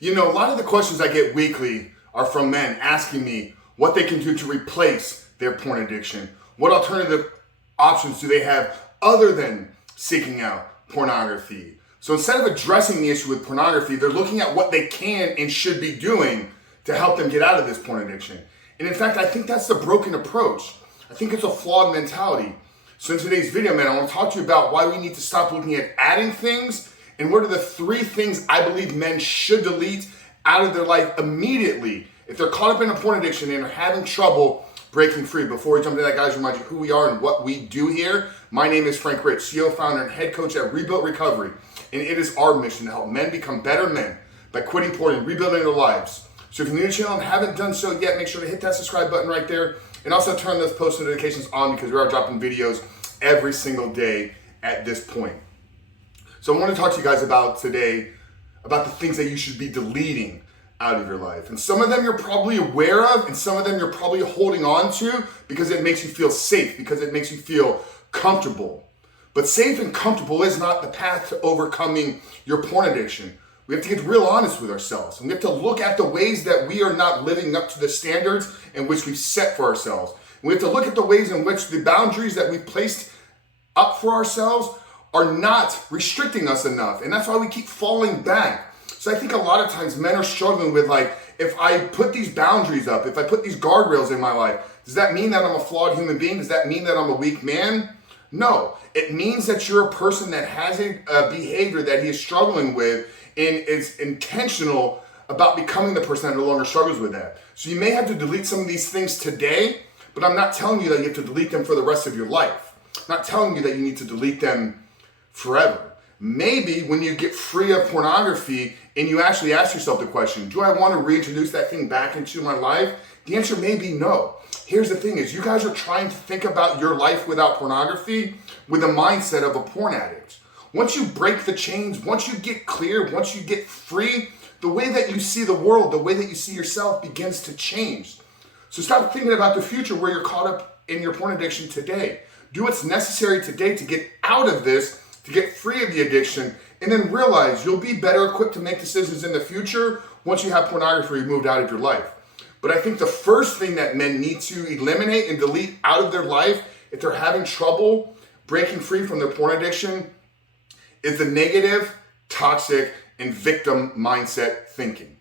You know, a lot of the questions I get weekly are from men asking me what they can do to replace their porn addiction. What alternative options do they have other than seeking out pornography? So instead of addressing the issue with pornography, they're looking at what they can and should be doing to help them get out of this porn addiction. And in fact, I think that's the broken approach. I think it's a flawed mentality. So in today's video, man, I want to talk to you about why we need to stop looking at adding things and what are the 3 things I believe men should delete out of their life immediately if they're caught up in a porn addiction and are having trouble breaking free. Before we jump into that, guys, remind you who we are and what we do here. My name is Frank Rich, CEO, founder, and head coach at Rebuilt Recovery. And it is our mission to help men become better men by quitting porn and rebuilding their lives. So if you're new to the channel and haven't done so yet, make sure to hit that subscribe button right there. And also turn those post notifications on because we are dropping videos every single day at this point. So I want to talk to you guys about today about the things that you should be deleting out of your life. And some of them you're probably aware of, and some of them you're probably holding on to because it makes you feel safe, because it makes you feel comfortable. But safe and comfortable is not the path to overcoming your porn addiction. We have to get real honest with ourselves, and we have to look at the ways that we are not living up to the standards in which we've set for ourselves. And we have to look at the ways in which the boundaries that we've placed up for ourselves are not restricting us enough. And that's why we keep falling back. So I think a lot of times men are struggling with, like, if I put these boundaries up, if I put these guardrails in my life, does that mean that I'm a flawed human being? Does that mean that I'm a weak man? No, it means that you're a person that has a behavior that he is struggling with and is intentional about becoming the person that no longer struggles with that. So you may have to delete some of these things today, but I'm not telling you that you have to delete them for the rest of your life. I'm not telling you that you need to delete them forever. Maybe when you get free of pornography and you actually ask yourself the question, do I want to reintroduce that thing back into my life? The answer may be no. Here's the thing is, you guys are trying to think about your life without pornography with the mindset of a porn addict. Once you break the chains, once you get clear, once you get free, the way that you see the world, the way that you see yourself begins to change. So stop thinking about the future where you're caught up in your porn addiction today. Do what's necessary today to get out of this, to get free of the addiction, and then realize you'll be better equipped to make decisions in the future once you have pornography removed out of your life. But I think the first thing that men need to eliminate and delete out of their life if they're having trouble breaking free from their porn addiction is the negative, toxic, and victim mindset thinking.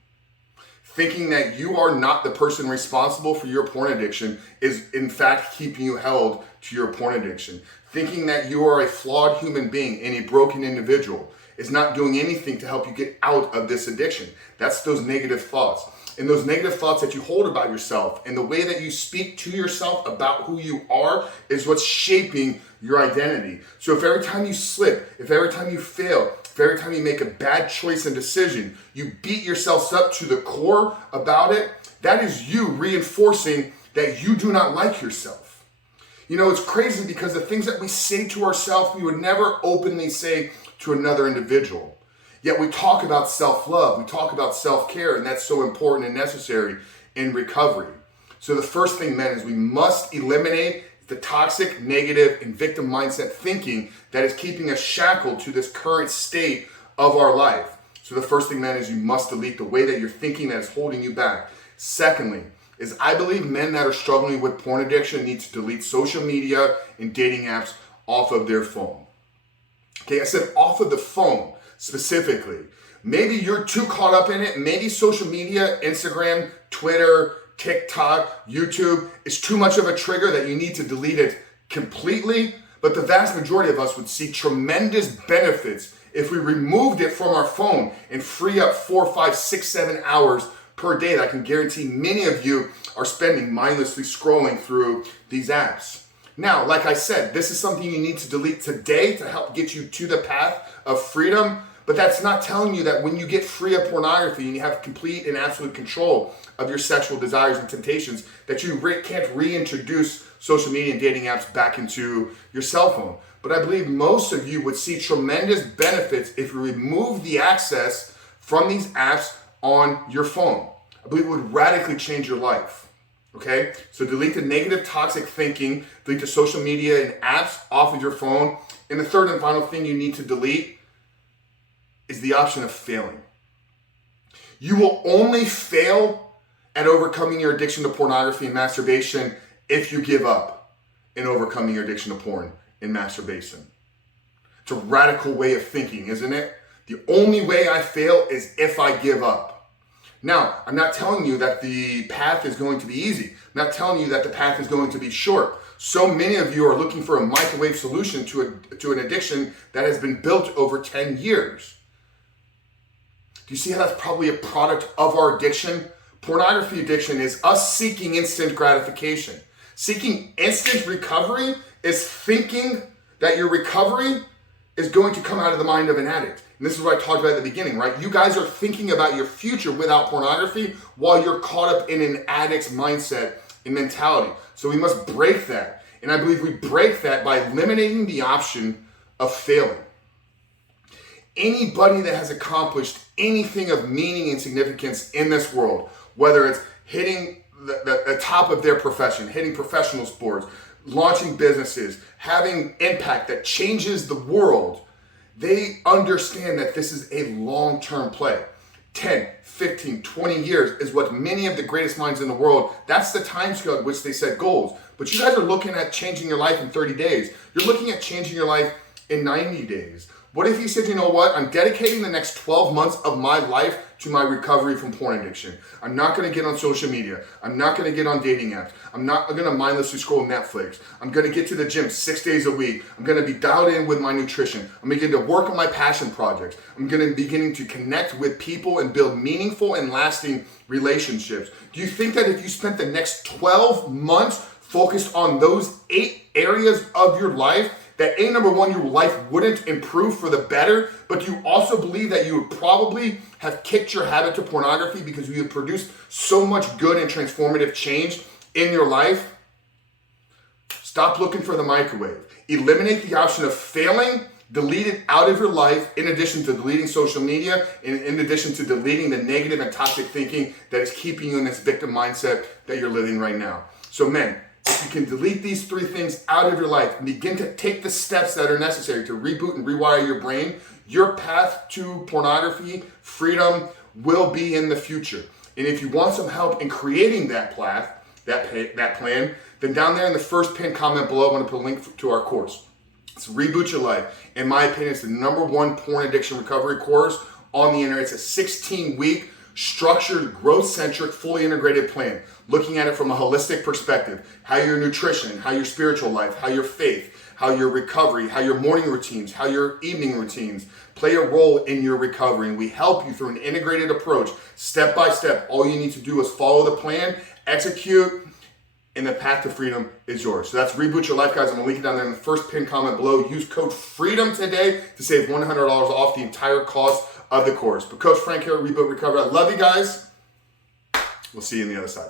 Thinking that you are not the person responsible for your porn addiction is in fact keeping you held to your porn addiction. Thinking that you are a flawed human being and a broken individual is not doing anything to help you get out of this addiction. That's those negative thoughts. And those negative thoughts that you hold about yourself and the way that you speak to yourself about who you are is what's shaping your identity. So if every time you slip, if every time you fail, if every time you make a bad choice and decision, you beat yourself up to the core about it, that is you reinforcing that you do not like yourself. You know, it's crazy because the things that we say to ourselves, we would never openly say to another individual. Yet we talk about self-love, we talk about self-care, and that's so important and necessary in recovery. So the first thing, men, is we must eliminate the toxic, negative, and victim mindset thinking that is keeping us shackled to this current state of our life. So the first thing, men, is you must delete the way that you're thinking that is holding you back. Secondly, is I believe men that are struggling with porn addiction need to delete social media and dating apps off of their phone. Okay, I said off of the phone. Specifically, maybe you're too caught up in it. Maybe social media, Instagram, Twitter, TikTok, YouTube is too much of a trigger that you need to delete it completely. But the vast majority of us would see tremendous benefits if we removed it from our phone and free up 4, 5, 6, 7 hours per day that I can guarantee many of you are spending mindlessly scrolling through these apps. Now, like I said, this is something you need to delete today to help get you to the path of freedom. But that's not telling you that when you get free of pornography and you have complete and absolute control of your sexual desires and temptations, that you can't reintroduce social media and dating apps back into your cell phone. But I believe most of you would see tremendous benefits if you remove the access from these apps on your phone. I believe it would radically change your life. Okay? So delete the negative, toxic thinking, delete the social media and apps off of your phone. And the third and final thing you need to delete is the option of failing. You will only fail at overcoming your addiction to pornography and masturbation if you give up in overcoming your addiction to porn and masturbation. It's a radical way of thinking, isn't it? The only way I fail is if I give up. Now, I'm not telling you that the path is going to be easy. I'm not telling you that the path is going to be short. So many of you are looking for a microwave solution to an addiction that has been built over 10 years. Do you see how that's probably a product of our addiction? Pornography addiction is us seeking instant gratification. Seeking instant recovery is thinking that your recovery is going to come out of the mind of an addict. And this is what I talked about at the beginning, right? You guys are thinking about your future without pornography while you're caught up in an addict's mindset and mentality. So we must break that. And I believe we break that by eliminating the option of failing. Anybody that has accomplished anything of meaning and significance in this world, whether it's hitting the top of their profession, hitting professional sports, launching businesses, having impact that changes the world, they understand that this is a long-term play. 10, 15, 20 years is what many of the greatest minds in the world, that's the time scale at which they set goals. But you guys are looking at changing your life in 30 days. You're looking at changing your life in 90 days. What if you said, you know what, I'm dedicating the next 12 months of my life to my recovery from porn addiction. I'm not going to get on social media. I'm not going to get on dating apps. I'm not going to mindlessly scroll Netflix. I'm going to get to the gym 6 days a week. I'm going to be dialed in with my nutrition. I'm going to begin to work on my passion projects. I'm going to be beginning to connect with people and build meaningful and lasting relationships. Do you think that if you spent the next 12 months focused on those 8 areas of your life, that number one, your life wouldn't improve for the better, but you also believe that you would probably have kicked your habit to pornography because you have produced so much good and transformative change in your life? Stop looking for the microwave. Eliminate the option of failing, delete it out of your life, in addition to deleting social media, in addition to deleting the negative and toxic thinking that is keeping you in this victim mindset that you're living right now. So men, if you can delete these 3 things out of your life and begin to take the steps that are necessary to reboot and rewire your brain, your path to pornography freedom will be in the future. And if you want some help in creating that path, that plan, then down there in the first pinned comment below, I want to put a link to our course. It's Reboot Your Life. In my opinion, it's the #1 porn addiction recovery course on the internet. It's a 16-week structured, growth-centric, fully integrated plan, looking at it from a holistic perspective, how your nutrition, how your spiritual life, how your faith, how your recovery, how your morning routines, how your evening routines play a role in your recovery. And we help you through an integrated approach, step by step. All you need to do is follow the plan, execute, and the path to freedom is yours. So that's Reboot Your Life, guys. I'm going to link it down there in the first pinned comment below. Use code FREEDOM today to save $100 off the entire cost of the course. But Coach Frank here at Reboot Recover. I love you guys. We'll see you on the other side.